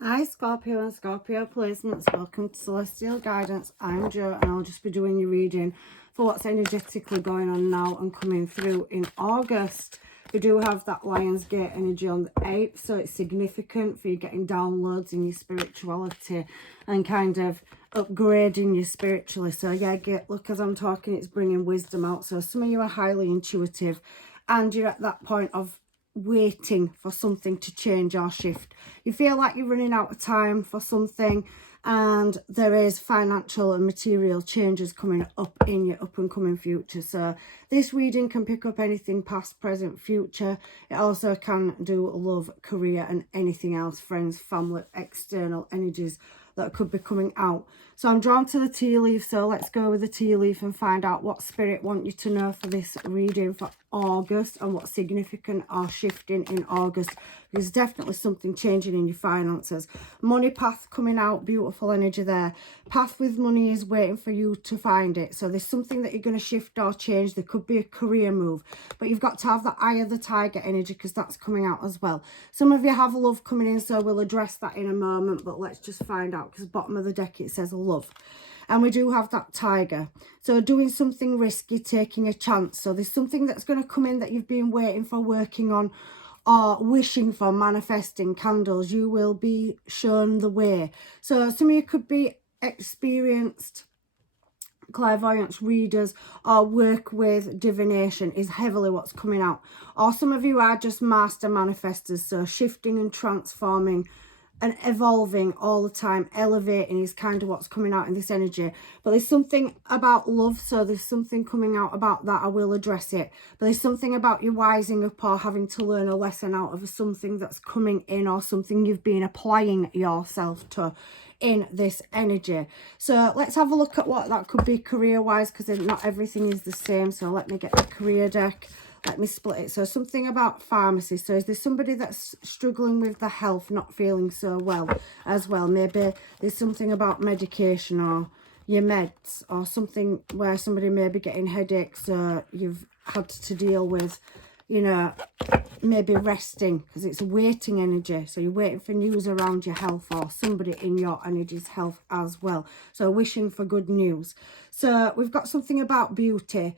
Hi Scorpio and Scorpio placements, welcome to Celestial Guidance. I'm Jo and I'll just be doing your reading for what's energetically going on now and coming through in August. We do have that Lionsgate energy on the 8th, so it's significant for you getting downloads in your spirituality and kind of upgrading your spiritually. So yeah, look, as I'm talking, it's bringing wisdom out. So some of you are highly intuitive and you're at that point of waiting for something to change or shift. You feel like you're running out of time for something, and there is financial and material changes coming up in your up and coming future. So this reading can pick up anything past, present, future. It also can do love, career and anything else, friends, family, external energies that could be coming out. So I'm drawn to the tea leaf, so let's go with the tea leaf and find out what spirit want you to know for this reading for August and what's significant or shifting in August. There's definitely something changing in your finances. Money path coming out, beautiful energy there. Path with money is waiting for you to find it. So there's something that you're going to shift or change. There could be a career move, but you've got to have the eye of the tiger energy because that's coming out as well. Some of you have love coming in, so we'll address that in a moment, but let's just find out because bottom of the deck it says love. And we do have that tiger. So doing something risky, taking a chance. So there's something that's going to come in that you've been waiting for, working on, or wishing for, manifesting candles. You will be shown the way. So some of you could be experienced clairvoyance readers or work with divination is heavily what's coming out. Or some of you are just master manifestors. So shifting and transforming and evolving all the time, elevating is kind of what's coming out in this energy. But there's something about love, so there's something coming out about that. I will address it. But there's something about you wising up or having to learn a lesson out of something that's coming in or something you've been applying yourself to in this energy. So let's have a look at what that could be career wise, because not everything is the same. So let me get the career deck. Let me split it. So something about pharmacy. So is there somebody that's struggling with the health, not feeling so well as well? Maybe there's something about medication or your meds, or something where somebody may be getting headaches, so you've had to deal with, you know, maybe resting because it's a waiting energy. So you're waiting for news around your health or somebody in your energy's health as well. So wishing for good news. So we've got something about beauty.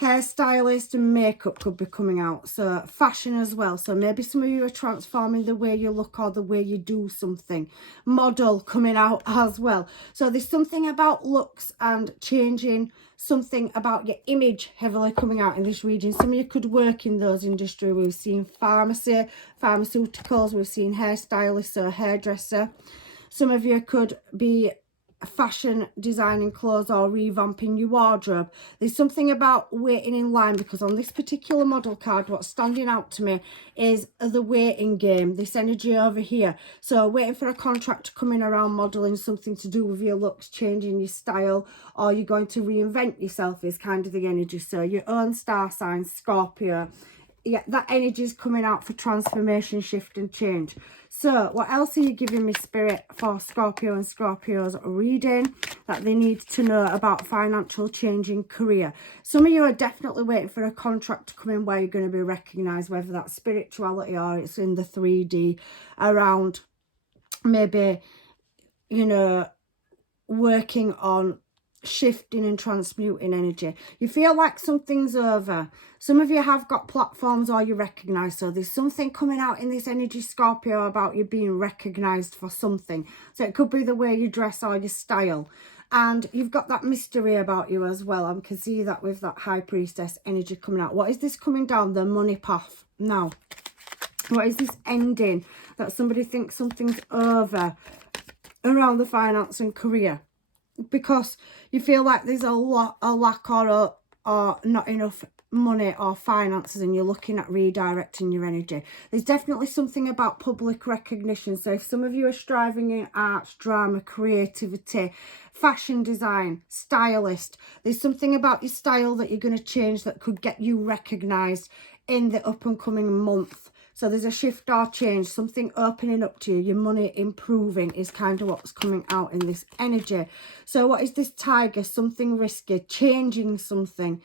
Hairstylist and makeup could be coming out. So fashion as well. So maybe some of you are transforming the way you look or the way you do something. Model coming out as well. So there's something about looks and changing something about your image heavily coming out in this region. Some of you could work in those industries. We've seen pharmacy, pharmaceuticals. We've seen hairstylist, so hairdresser. Some of you could be fashion designing clothes or revamping your wardrobe. There's something about waiting in line, because on this particular model card what's standing out to me is the waiting game, this energy over here. So waiting for a contract to come in around modeling, something to do with your looks, changing your style, or you're going to reinvent yourself is kind of the energy. So your own star sign, Scorpio. Yeah, that energy is coming out for transformation, shift and change. So what else are you giving me, Spirit, for Scorpio and Scorpio's reading that they need to know about financial change in career? Some of you are definitely waiting for a contract to come in where you're going to be recognised, whether that's spirituality or it's in the 3D around maybe, you know, working on shifting and transmuting energy. You feel like something's over. Some of you have got platforms or you recognise, so there's something coming out in this energy, Scorpio, about you being recognised for something. So it could be the way you dress or your style, and you've got that mystery about you as well. I can see that with that high priestess energy coming out. What is this coming down? The money path. Now, what is this ending that somebody thinks something's over around the finance and career? Because you feel like there's a lack or not enough money or finances, and you're looking at redirecting your energy. There's definitely something about public recognition. So if some of you are striving in arts, drama, creativity, fashion design, stylist, there's something about your style that you're going to change that could get you recognized in the up and coming month. So there's a shift or change, something opening up to you, your money improving is kind of what's coming out in this energy. So what is this tiger? Something risky, changing something.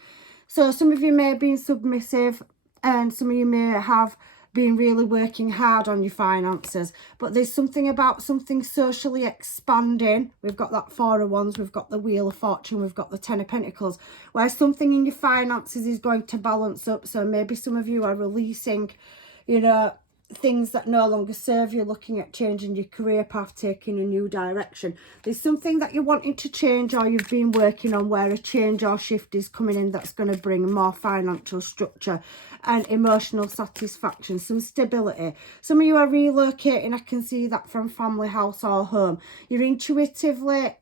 So some of you may have been submissive, and some of you may have been really working hard on your finances, but there's something about something socially expanding. We've got that Four of Wands, we've got the Wheel of Fortune, we've got the Ten of Pentacles, where something in your finances is going to balance up. So maybe some of you are releasing, you know, things that no longer serve you, looking at changing your career path, taking a new direction. There's something that you're wanting to change, or you've been working on, where a change or shift is coming in that's going to bring more financial structure and emotional satisfaction, some stability. Some of you are relocating. I can see that from family, house or home. You're intuitively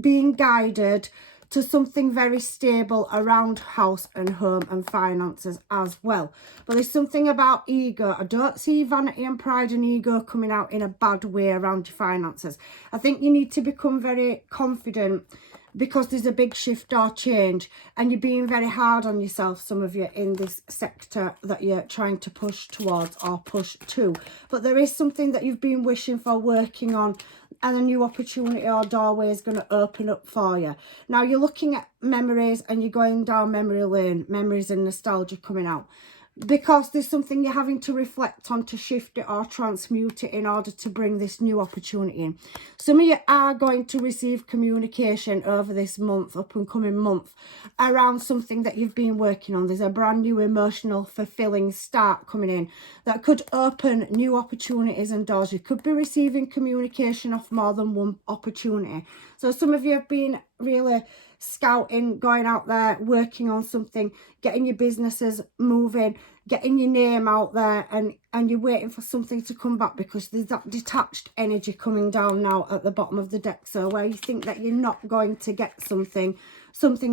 being guided to something very stable around house and home and finances as well. But there's something about ego. I don't see vanity and pride and ego coming out in a bad way around your finances. I think you need to become very confident, because there's a big shift or change, and you're being very hard on yourself, some of you, in this sector that you're trying to push towards or push to. But there is something that you've been wishing for, working on, and a new opportunity or doorway is going to open up for you. Now you're looking at memories and you're going down memory lane, memories and nostalgia coming out, because there's something you're having to reflect on to shift it or transmute it in order to bring this new opportunity in. Some of you are going to receive communication over this month, up and coming month, around something that you've been working on. There's a brand new emotional fulfilling start coming in that could open new opportunities and doors. You could be receiving communication off more than one opportunity. So some of you have been really scouting, going out there, working on something, getting your businesses moving, getting your name out there, and you're waiting for something to come back, because there's that detached energy coming down now at the bottom of the deck. So where you think that you're not going to get something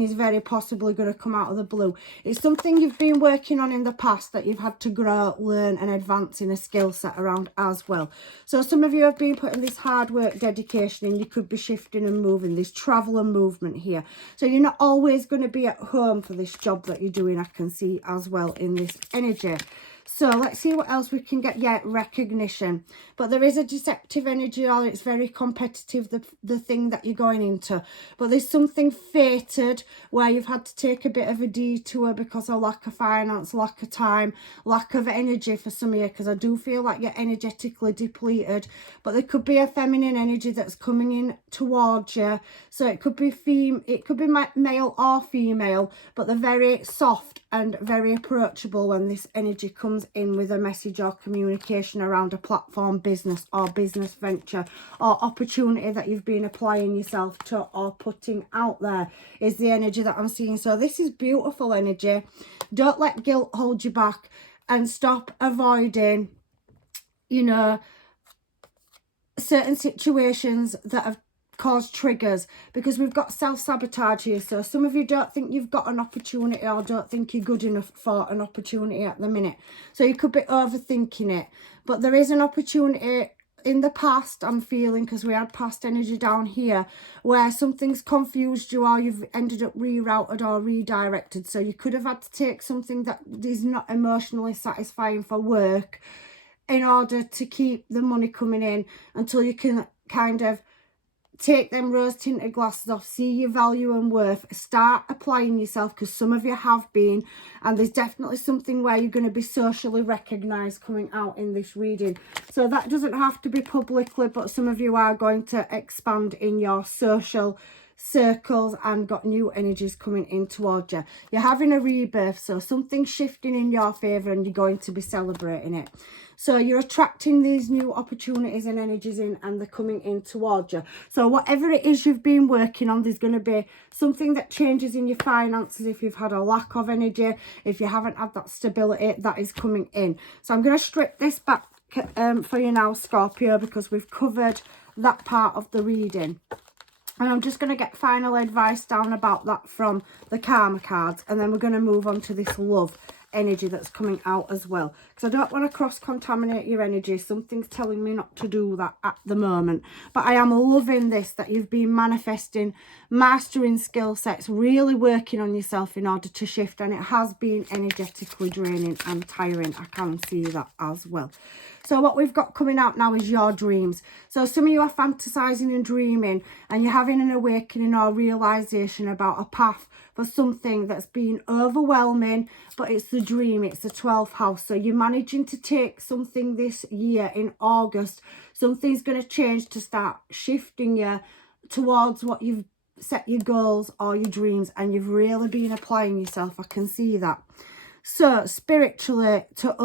is very possibly going to come out of the blue. It's something you've been working on in the past that you've had to grow, learn and advance in a skill set around as well. So some of you have been putting this hard work, dedication in. You could be shifting and moving. There's travel and movement here. So you're not always going to be at home for this job that you're doing, I can see as well in this energy. So let's see what else we can get. Yeah, recognition. But there is a deceptive energy, or it's very competitive, the thing that you're going into. But there's something fated where you've had to take a bit of a detour because of lack of finance, lack of time, lack of energy for some of you, because I do feel like you're energetically depleted. But there could be a feminine energy that's coming in towards you. So it could be male or female, but they're very soft and very approachable when this energy comes in with a message or communication around a platform, business or business venture or opportunity that you've been applying yourself to or putting out there, is the energy that I'm seeing. So this is beautiful energy. Don't let guilt hold you back, and stop avoiding, you know, certain situations that have cause triggers, because we've got self-sabotage here. So some of you don't think you've got an opportunity, or don't think you're good enough for an opportunity at the minute. So you could be overthinking it. But there is an opportunity in the past, I'm feeling, because we had past energy down here, where something's confused you, or you've ended up rerouted or redirected. So you could have had to take something that is not emotionally satisfying for work in order to keep the money coming in, until you can kind of take them rose tinted glasses off, see your value and worth, start applying yourself, because some of you have been, and there's definitely something where you're going to be socially recognized coming out in this reading. So that doesn't have to be publicly, but some of you are going to expand in your social circles and got new energies coming in towards you. You're having a rebirth, so something's shifting in your favor and you're going to be celebrating it. So you're attracting these new opportunities and energies in, and they're coming in towards you. So whatever it is you've been working on, there's going to be something that changes in your finances. If you've had a lack of energy, if you haven't had that stability, that is coming in. So I'm going to strip this back for you now, Scorpio, because we've covered that part of the reading. And I'm just going to get final advice down about that from the Karma cards. And then we're going to move on to this love energy that's coming out as well, because I don't want to cross-contaminate your energy. Something's telling me not to do that at the moment. But I am loving this, that you've been manifesting, mastering skill sets, really working on yourself in order to shift. And it has been energetically draining and tiring. I can see that as well. So what we've got coming out now is your dreams. So some of you are fantasizing and dreaming, and you're having an awakening or realization about a path for something that's been overwhelming, but it's the dream, it's the 12th house. So you're managing to take something this year in August. Something's going to change to start shifting you towards what you've set your goals or your dreams, and you've really been applying yourself. I can see that. So spiritually to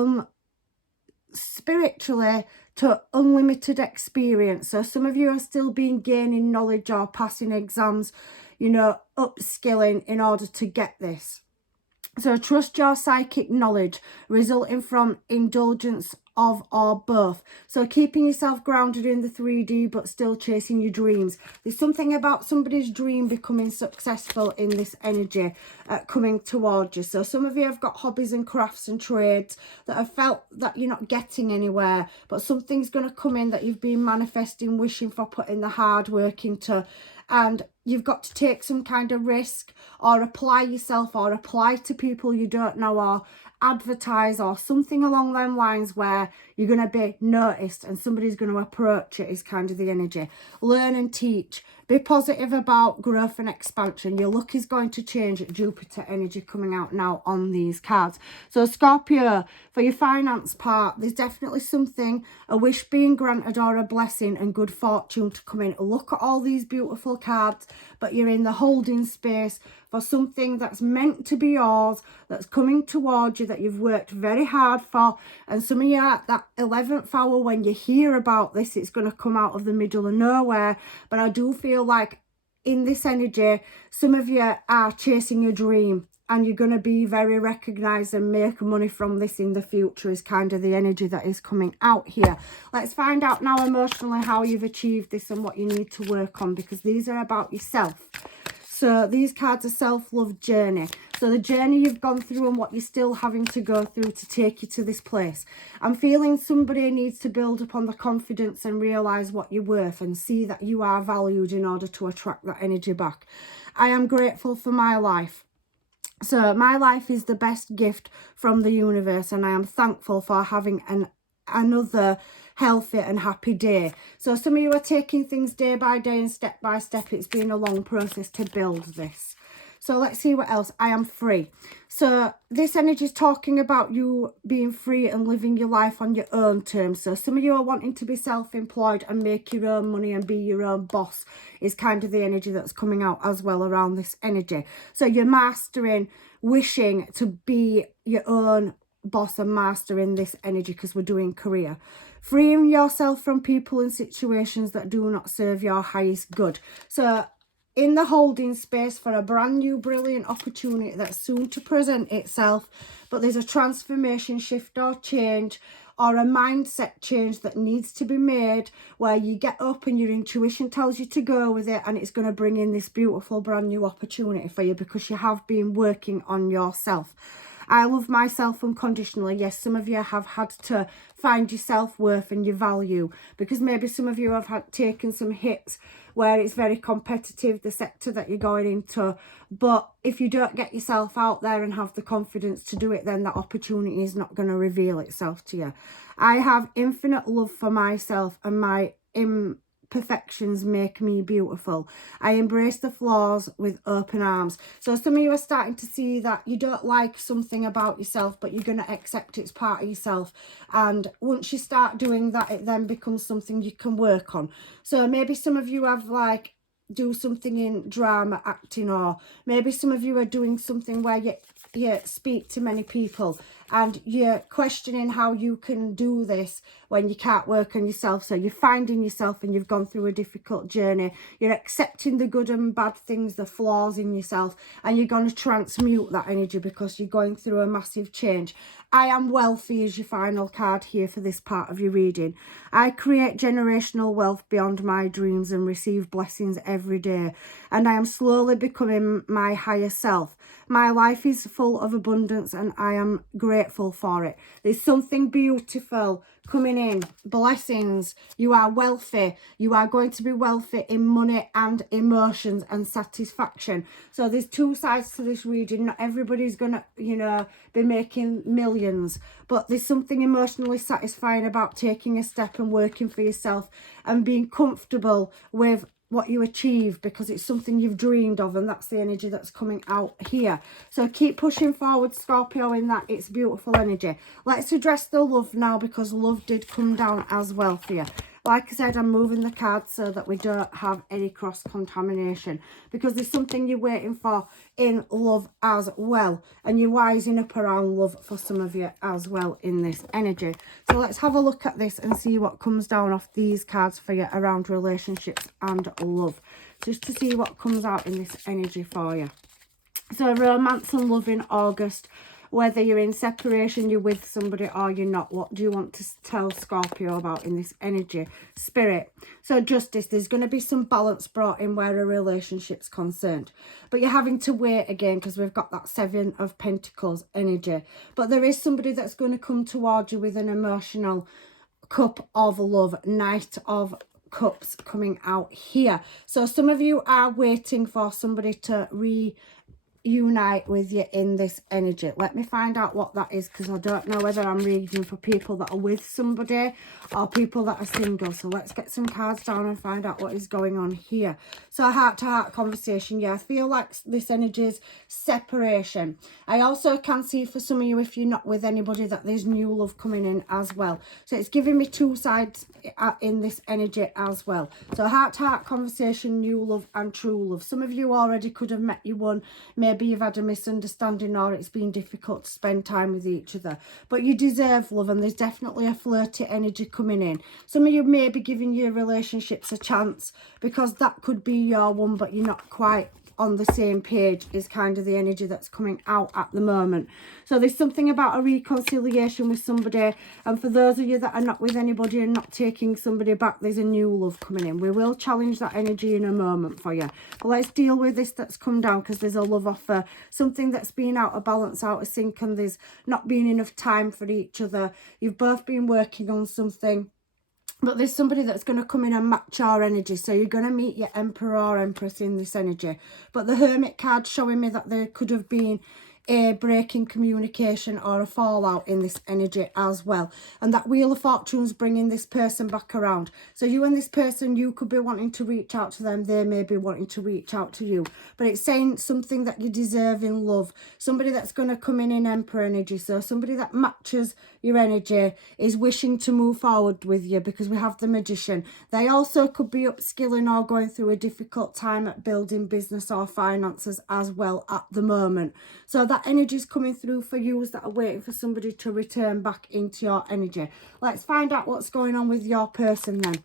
unlimited experience. So some of you are still being gaining knowledge or passing exams, you know, upskilling in order to get this. So trust your psychic knowledge resulting from indulgence of or both. So keeping yourself grounded in the 3D but still chasing your dreams. There's something about somebody's dream becoming successful in this energy coming towards you. So some of you have got hobbies and crafts and trades that have felt that you're not getting anywhere, but something's going to come in that you've been manifesting, wishing for, putting the hard work into, and you've got to take some kind of risk or apply yourself or apply to people you don't know or advertise or something along them lines where you're going to be noticed and somebody's going to approach it is kind of the energy. Learn and teach. Be positive about growth and expansion. Your luck is going to change. Jupiter energy coming out now on these cards. So Scorpio, for your finance part, there's definitely something, a wish being granted or a blessing and good fortune to come in. Look at all these beautiful cards, but you're in the holding space for something that's meant to be yours, that's coming towards you, that you've worked very hard for. And some of you are at that 11th hour when you hear about this, it's going to come out of the middle of nowhere. But I do feel like in this energy, some of you are chasing your dream and you're going to be very recognised and make money from this in the future is kind of the energy that is coming out here. Let's find out now emotionally how you've achieved this and what you need to work on, because these are about yourself. So these cards are self-love journey. So the journey you've gone through and what you're still having to go through to take you to this place. I'm feeling somebody needs to build upon the confidence and realise what you're worth and see that you are valued in order to attract that energy back. I am grateful for my life. So my life is the best gift from the universe, and I am thankful for having another healthy and happy day. So some of you are taking things day by day and step by step. It's been a long process to build this. So let's see what else. I am free. So this energy is talking about you being free and living your life on your own terms. So some of you are wanting to be self-employed and make your own money and be your own boss is kind of the energy that's coming out as well around this energy. So you're mastering, wishing to be your own boss and master in this energy, because we're doing career. Freeing yourself from people and situations that do not serve your highest good. So in the holding space for a brand new brilliant opportunity that's soon to present itself, but there's a transformation, shift or change or a mindset change that needs to be made, where you get up and your intuition tells you to go with it, and it's going to bring in this beautiful brand new opportunity for you because you have been working on yourself. I love myself unconditionally. Yes, some of you have had to find your self-worth and your value, because maybe some of you have taken some hits where it's very competitive, the sector that you're going into. But if you don't get yourself out there and have the confidence to do it, then that opportunity is not going to reveal itself to you. I have infinite love for myself, and my imperfections make me beautiful. I embrace the flaws with open arms. So some of you are starting to see that you don't like something about yourself, but you're going to accept it's part of yourself. And once you start doing that, it then becomes something you can work on. So maybe some of you have do something in drama, acting, or maybe some of you are doing something where you speak to many people and you're questioning how you can do this when you can't work on yourself. So you're finding yourself and you've gone through a difficult journey. You're accepting the good and bad things, the flaws in yourself, and you're going to transmute that energy because you're going through a massive change. I am wealthy is your final card here for this part of your reading. I create generational wealth beyond my dreams and receive blessings every day, and I am slowly becoming my higher self. My life is full of abundance and I am grateful for it. There's something beautiful coming in, blessings. You are wealthy. You are going to be wealthy in money and emotions and satisfaction. So there's two sides to this reading. Not everybody's going to, you know, be making millions, but there's something emotionally satisfying about taking a step and working for yourself and being comfortable with what you achieve, because it's something you've dreamed of, and that's the energy that's coming out here. So keep pushing forward, Scorpio, in that. It's beautiful energy. Let's address the love now, because love did come down as well for you. Like I said, I'm moving the cards so that we don't have any cross-contamination, because there's something you're waiting for in love as well. And you're wising up around love for some of you as well in this energy. So let's have a look at this and see what comes down off these cards for you around relationships and love. Just to see what comes out in this energy for you. So romance and love in August. Whether you're in separation, you're with somebody, or you're not, what do you want to tell Scorpio about in this energy? Spirit. So justice, there's going to be some balance brought in where a relationship's concerned. But you're having to wait again, because we've got that Seven of Pentacles energy. But there is somebody that's going to come towards you with an emotional cup of love, Knight of Cups coming out here. So some of you are waiting for somebody to reunite with you in this energy. Let me find out what that is, because I don't know whether I'm reading for people that are with somebody or people that are single. So let's get some cards down and find out what is going on here. So a heart-to-heart conversation. Yeah, I feel like this energy is separation. I also can see for some of you, if you're not with anybody, that there's new love coming in as well. So it's giving me two sides in this energy as well. So heart-to-heart conversation, new love and true love. Some of you already could have met you one. Maybe you've had a misunderstanding, or it's been difficult to spend time with each other. But you deserve love, and there's definitely a flirty energy coming in. Some of you may be giving your relationships a chance, because that could be your one, but you're not quite on the same page, is kind of the energy that's coming out at the moment. So there's something about a reconciliation with somebody, and for those of you that are not with anybody and not taking somebody back, there's a new love coming in. We will challenge that energy in a moment for you, but let's deal with this that's come down, because there's a love offer, something that's been out of balance, out of sync, and there's not been enough time for each other. You've both been working on something, but there's somebody that's going to come in and match our energy. So you're going to meet your Emperor or Empress in this energy. But the Hermit card showing me that there could have been a break in communication or a fallout in this energy as well. And that Wheel of Fortune's bringing this person back around. So you and this person, you could be wanting to reach out to them. They may be wanting to reach out to you. But it's saying something that you deserve in love. Somebody that's going to come in Emperor energy. So somebody that matches your energy is wishing to move forward with you, because we have the Magician. They also could be upskilling or going through a difficult time at building business or finances as well at the moment. So that energy is coming through for you that are waiting for somebody to return back into your energy. Let's find out what's going on with your person then.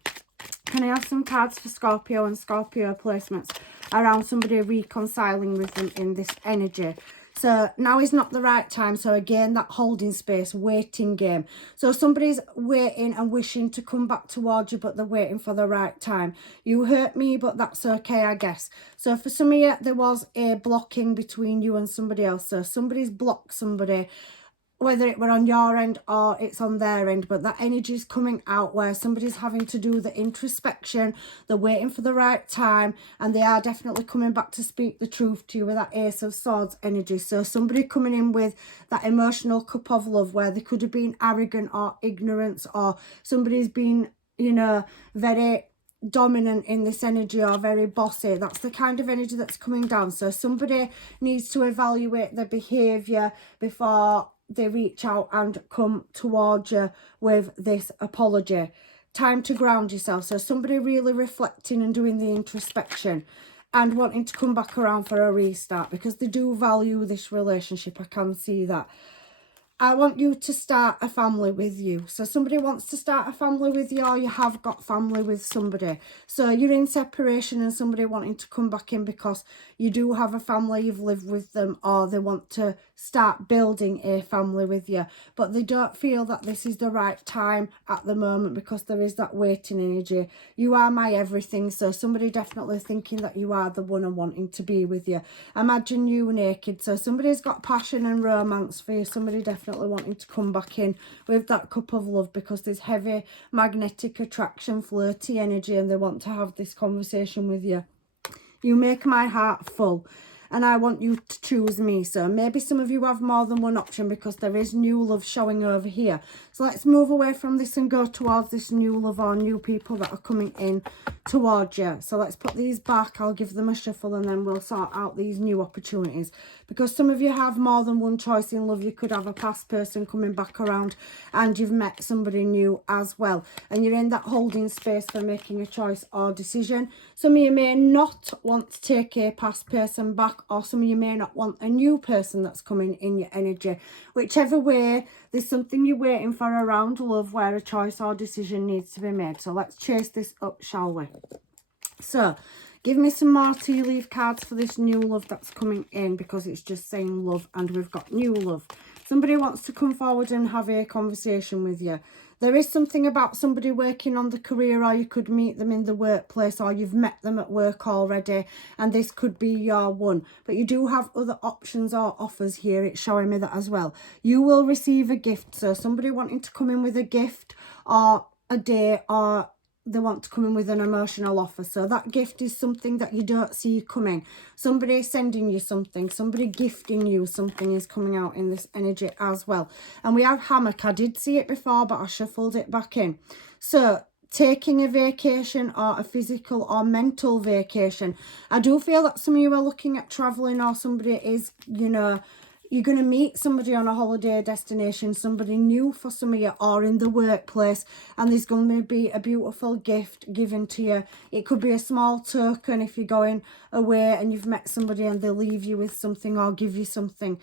Can I have some cards for Scorpio and Scorpio placements around somebody reconciling with them in this energy? So now is not the right time. So again, that holding space, waiting game. So somebody's waiting and wishing to come back towards you, but they're waiting for the right time. You hurt me, but that's okay, I guess. So for some of you, there was a blocking between you and somebody else. So somebody's blocked somebody, whether it were on your end or it's on their end, but that energy is coming out where somebody's having to do the introspection, they're waiting for the right time, and they are definitely coming back to speak the truth to you with that Ace of Swords energy. So somebody coming in with that emotional cup of love where they could have been arrogant or ignorance, or somebody's been, you know, very dominant in this energy or very bossy. That's the kind of energy that's coming down. So somebody needs to evaluate their behavior before they reach out and come towards you with this apology. Time to ground yourself. So somebody really reflecting and doing the introspection and wanting to come back around for a restart, because they do value this relationship. I can see that. I want you to start a family with you. So somebody wants to start a family with you, or you have got family with somebody. So you're in separation and somebody wanting to come back in because you do have a family, you've lived with them, or they want to start building a family with you, but they don't feel that this is the right time at the moment because there is that waiting energy. You are my everything, so somebody definitely thinking that you are the one and wanting to be with you. Imagine you naked, so somebody's got passion and romance for you. Somebody definitely wanting to come back in with that cup of love because there's heavy magnetic attraction, flirty energy, and they want to have this conversation with you. You make my heart full, and I want you to choose me. So maybe some of you have more than one option because there is new love showing over here. So let's move away from this and go towards this new love or new people that are coming in towards you. So let's put these back. I'll give them a shuffle and then we'll sort out these new opportunities. Because some of you have more than one choice in love. You could have a past person coming back around and you've met somebody new as well. And you're in that holding space for making a choice or decision. Some of you may not want to take a past person back, or some of you may not want a new person that's coming in your energy. Whichever way, there's something you're waiting for around love where a choice or decision needs to be made. So let's chase this up, shall we? So give me some more tea leaf cards for this new love that's coming in, because it's just saying love and we've got new love. Somebody wants to come forward and have a conversation with you. There is something about somebody working on the career, or you could meet them in the workplace, or you've met them at work already and this could be your one. But you do have other options or offers here. It's showing me that as well. You will receive a gift. So somebody wanting to come in with a gift or a day, or they want to come in with an emotional offer. So that gift is something that you don't see coming. Somebody sending you something, somebody gifting you something is coming out in this energy as well. And we have hammock. I did see it before, but I shuffled it back in. So taking a vacation or a physical or mental vacation. I do feel that some of you are looking at traveling, or somebody is, you know, you're going to meet somebody on a holiday destination, somebody new for some of you, or in the workplace, and there's going to be a beautiful gift given to you. It could be a small token if you're going away and you've met somebody and they leave you with something or give you something.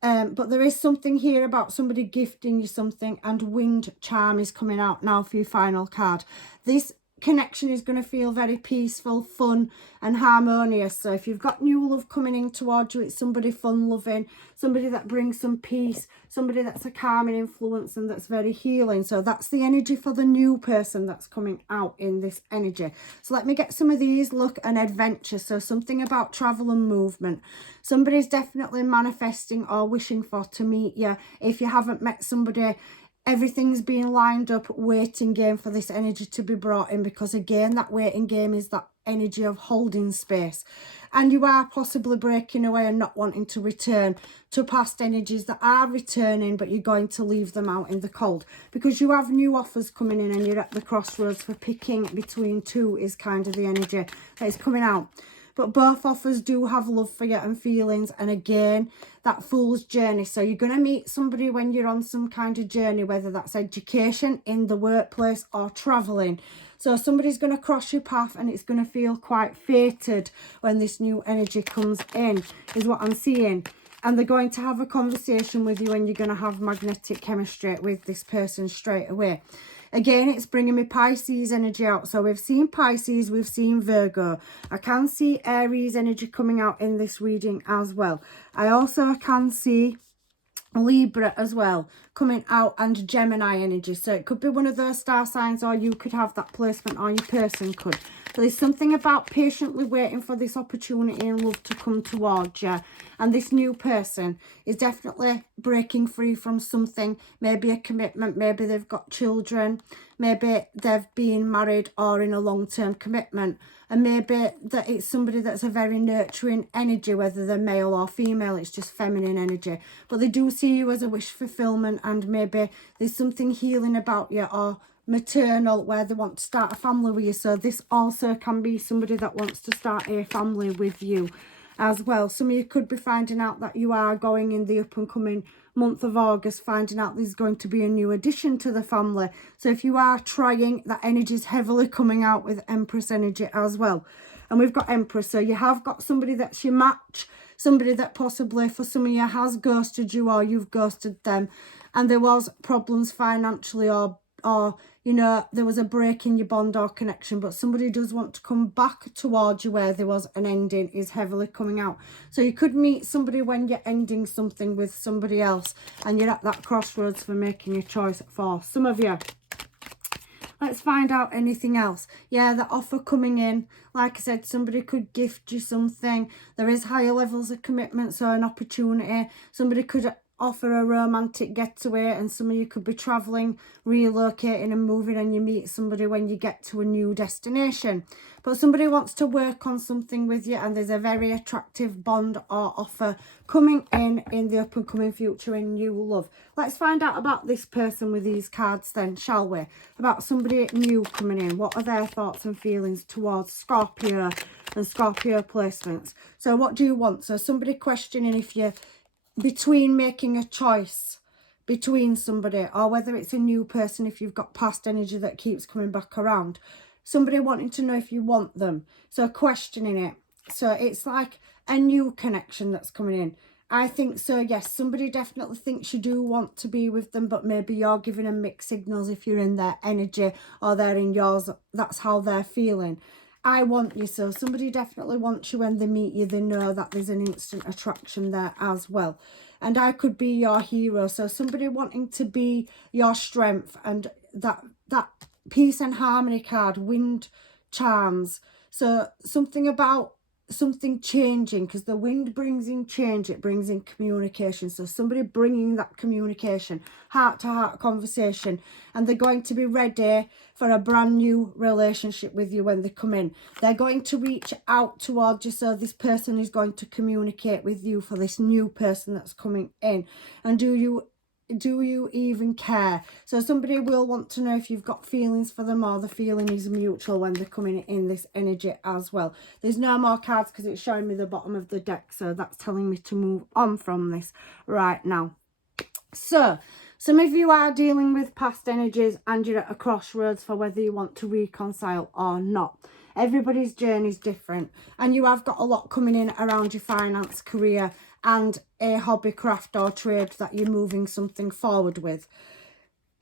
But there is something here about somebody gifting you something, and wind charm is coming out now for your final card. This connection is going to feel very peaceful, fun and harmonious. So if you've got new love coming in towards you, it's somebody fun loving, somebody that brings some peace, somebody that's a calming influence and that's very healing. So that's the energy for the new person that's coming out in this energy. So let me get some of these. Look, an adventure. So something about travel and movement. Somebody's definitely manifesting or wishing for to meet you. If you haven't met somebody, everything's being lined up, waiting game for this energy to be brought in, because again, that waiting game is that energy of holding space. And you are possibly breaking away and not wanting to return to past energies that are returning, but you're going to leave them out in the cold because you have new offers coming in and you're at the crossroads for picking between two is kind of the energy that is coming out. But both offers do have love for you and feelings. And again, that fool's journey. So you're going to meet somebody when you're on some kind of journey, whether that's education, in the workplace or traveling. So somebody's going to cross your path and it's going to feel quite fated when this new energy comes in, is what I'm seeing. And they're going to have a conversation with you and you're going to have magnetic chemistry with this person straight away. Again, it's bringing me Pisces energy out. So we've seen Pisces, we've seen Virgo. I can see Aries energy coming out in this reading as well. I also can see Libra as well coming out, and Gemini energy. So it could be one of those star signs, or you could have that placement, or your person could. But there's something about patiently waiting for this opportunity and love to come towards you. And this new person is definitely breaking free from something, maybe a commitment, maybe they've got children, maybe they've been married or in a long-term commitment. And maybe that it's somebody that's a very nurturing energy, whether they're male or female, it's just feminine energy. But they do see you as a wish fulfillment, and maybe there's something healing about you, or maternal, where they want to start a family with you. So this also can be somebody that wants to start a family with you as well. Some of you could be finding out that you are going in the up and coming month of August, finding out there's going to be a new addition to the family. So if you are trying, that energy is heavily coming out with Empress energy as well. And we've got Empress. So you have got somebody that's your match, somebody that possibly for some of you has ghosted you, or you've ghosted them, and there was problems financially, or you know, there was a break in your bond or connection, but somebody does want to come back towards you where there was an ending is heavily coming out. So you could meet somebody when you're ending something with somebody else and you're at that crossroads for making a choice for some of you. Let's find out anything else. Yeah, the offer coming in. Like I said, somebody could gift you something. There is higher levels of commitment, so an opportunity. Somebody could offer a romantic getaway, and some of you could be travelling, relocating and moving, and you meet somebody when you get to a new destination. But somebody wants to work on something with you, and there's a very attractive bond or offer coming in the up and coming future in new love. Let's find out about this person with these cards then, shall we? About somebody new coming in. What are their thoughts and feelings towards Scorpio and Scorpio placements? So what do you want? So somebody questioning if you're between making a choice between somebody, or whether it's a new person, if you've got past energy that keeps coming back around. Somebody wanting to know if you want them, so questioning it. So it's like a new connection that's coming in. I think so, yes. Somebody definitely thinks you do want to be with them, but maybe you're giving them mixed signals if you're in their energy or they're in yours. That's how they're feeling. I want you, so somebody definitely wants you. When they meet you, they know that there's an instant attraction there as well. And I could be your hero, so somebody wanting to be your strength, and that peace and harmony card, wind charms. So something about something changing, because the wind brings in change, it brings in communication. So somebody bringing that communication, heart to heart conversation, and they're going to be ready for a brand new relationship with you when they come in. They're going to reach out towards you, so this person is going to communicate with you for this new person that's coming in. And do you even care? So somebody will want to know if you've got feelings for them, or the feeling is mutual when they're coming in this energy as well. There's no more cards because it's showing me the bottom of the deck, so that's telling me to move on from this right now. So some of you are dealing with past energies and you're at a crossroads for whether you want to reconcile or not. Everybody's journey is different, and you have got a lot coming in around your finance, career and a hobby, craft or trade that you're moving something forward with.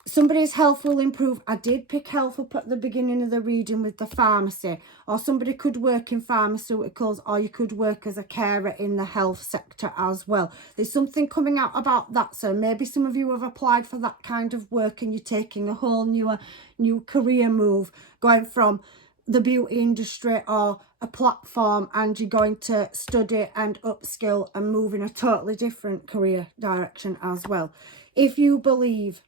Somebody's health will improve. I did pick health up at the beginning of the reading with the pharmacy, or somebody could work in pharmaceuticals, or you could work as a carer in the health sector as well. There's something coming out about that, so maybe some of you have applied for that kind of work and you're taking a whole new career move, going from the beauty industry or a platform, and you're going to study and upskill and move in a totally different career direction as well. If you believe,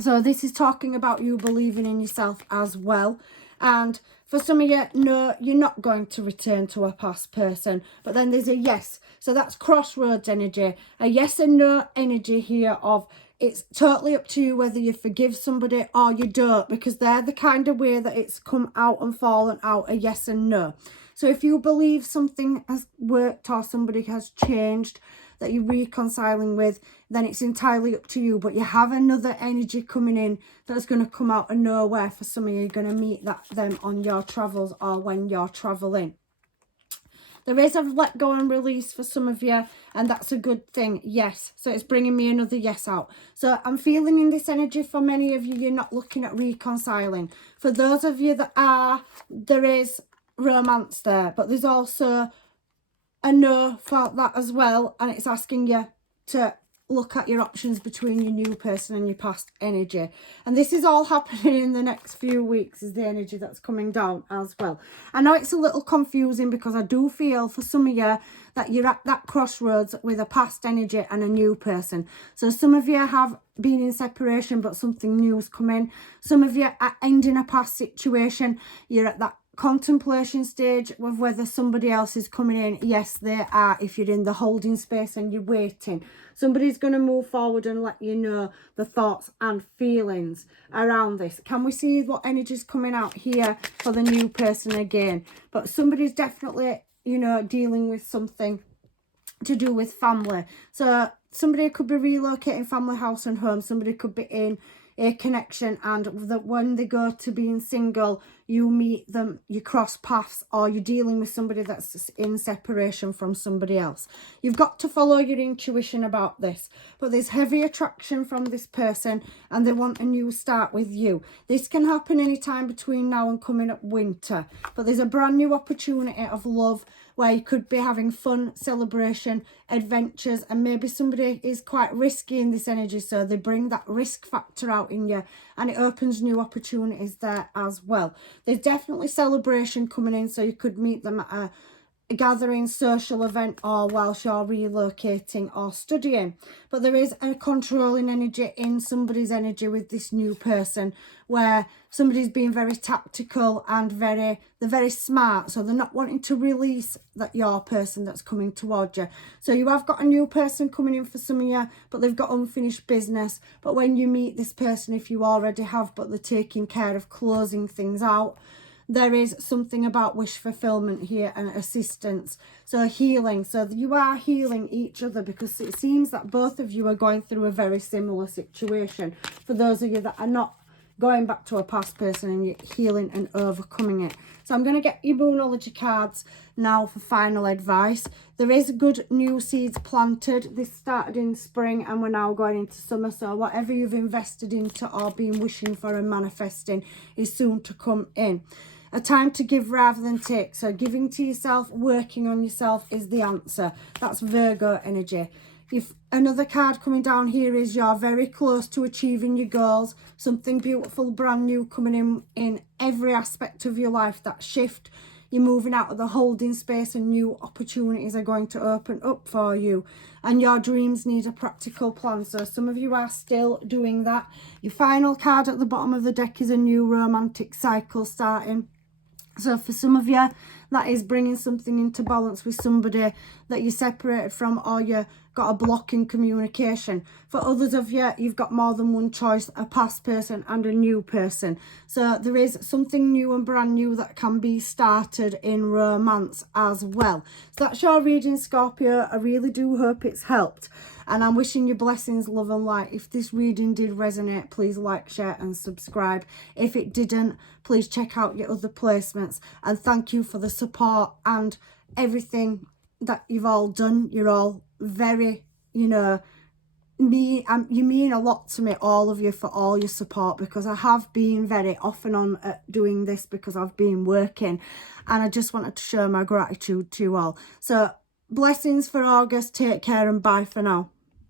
so this is talking about you believing in yourself as well. And for some of you, no, you're not going to return to a past person, but then there's a yes. So that's crossroads energy, a yes and no energy here of it's totally up to you whether you forgive somebody or you don't, because they're the kind of way that it's come out and fallen out, a yes and no. So if you believe something has worked or somebody has changed that you're reconciling with, then it's entirely up to you. But you have another energy coming in that's going to come out of nowhere for some of you. You're going to meet them on your travels or when you're traveling. There is a let go and release for some of you, and that's a good thing. Yes. So it's bringing me another yes out. So I'm feeling in this energy for many of you, you're not looking at reconciling. For those of you that are, there is romance there, but there's also a no for that as well. And it's asking you to look at your options between your new person and your past energy. And this is all happening in the next few weeks, is the energy that's coming down as well. I know it's a little confusing because I do feel for some of you that you're at that crossroads with a past energy and a new person. So some of you have been in separation, but something new is coming. Some of you are ending a past situation. You're at that contemplation stage of whether somebody else is coming in. Yes, they are. If you're in the holding space and you're waiting, somebody's going to move forward and let you know the thoughts and feelings around this. Can we see what energy is coming out here for the new person again? But somebody's definitely, you know, dealing with something to do with family. So somebody could be relocating family, house and home. Somebody could be in a connection, and that when they go to being single, you meet them, you cross paths, or you're dealing with somebody that's in separation from somebody else. You've got to follow your intuition about this, but there's heavy attraction from this person and they want a new start with you. This can happen anytime between now and coming up winter, but there's a brand new opportunity of love where you could be having fun, celebration, adventures, and maybe somebody is quite risky in this energy, so they bring that risk factor out in you and it opens new opportunities there as well. There's definitely celebration coming in, so you could meet them at a gathering, social event, or whilst you're relocating or studying. But there is a controlling energy in somebody's energy with this new person, where somebody's being very tactical and they're very smart, so they're not wanting to release that your person that's coming towards you. So you have got a new person coming in for some of you, but they've got unfinished business. But when you meet this person, if you already have, but they're taking care of closing things out, there is something about wish fulfillment here and assistance. So healing. So you are healing each other, because it seems that both of you are going through a very similar situation. For those of you that are not going back to a past person and you're healing and overcoming it. So I'm going to get your Moonology cards now for final advice. There is good new seeds planted. This started in spring and we're now going into summer. So whatever you've invested into or been wishing for and manifesting is soon to come in. A time to give rather than take. So giving to yourself, working on yourself is the answer. That's Virgo energy. If another card coming down here is you're very close to achieving your goals. Something beautiful, brand new coming in every aspect of your life. That shift. You're moving out of the holding space and new opportunities are going to open up for you. And your dreams need a practical plan. So some of you are still doing that. Your final card at the bottom of the deck is a new romantic cycle starting. So for some of you, that is bringing something into balance with somebody that you're separated from, or you got a block in communication. For others of you, you've got more than one choice, a past person and a new person. So there is something new and brand new that can be started in romance as well. So that's your reading, Scorpio. I really do hope it's helped. And I'm wishing you blessings, love and light. If this reading did resonate, please like, share and subscribe. If it didn't, please check out your other placements. And thank you for the support and everything that you've all done. You're all very, you mean a lot to me, all of you, for all your support, because I have been very off and on at doing this because I've been working, and I just wanted to show my gratitude to you all. So blessings for August. Take care and bye for now.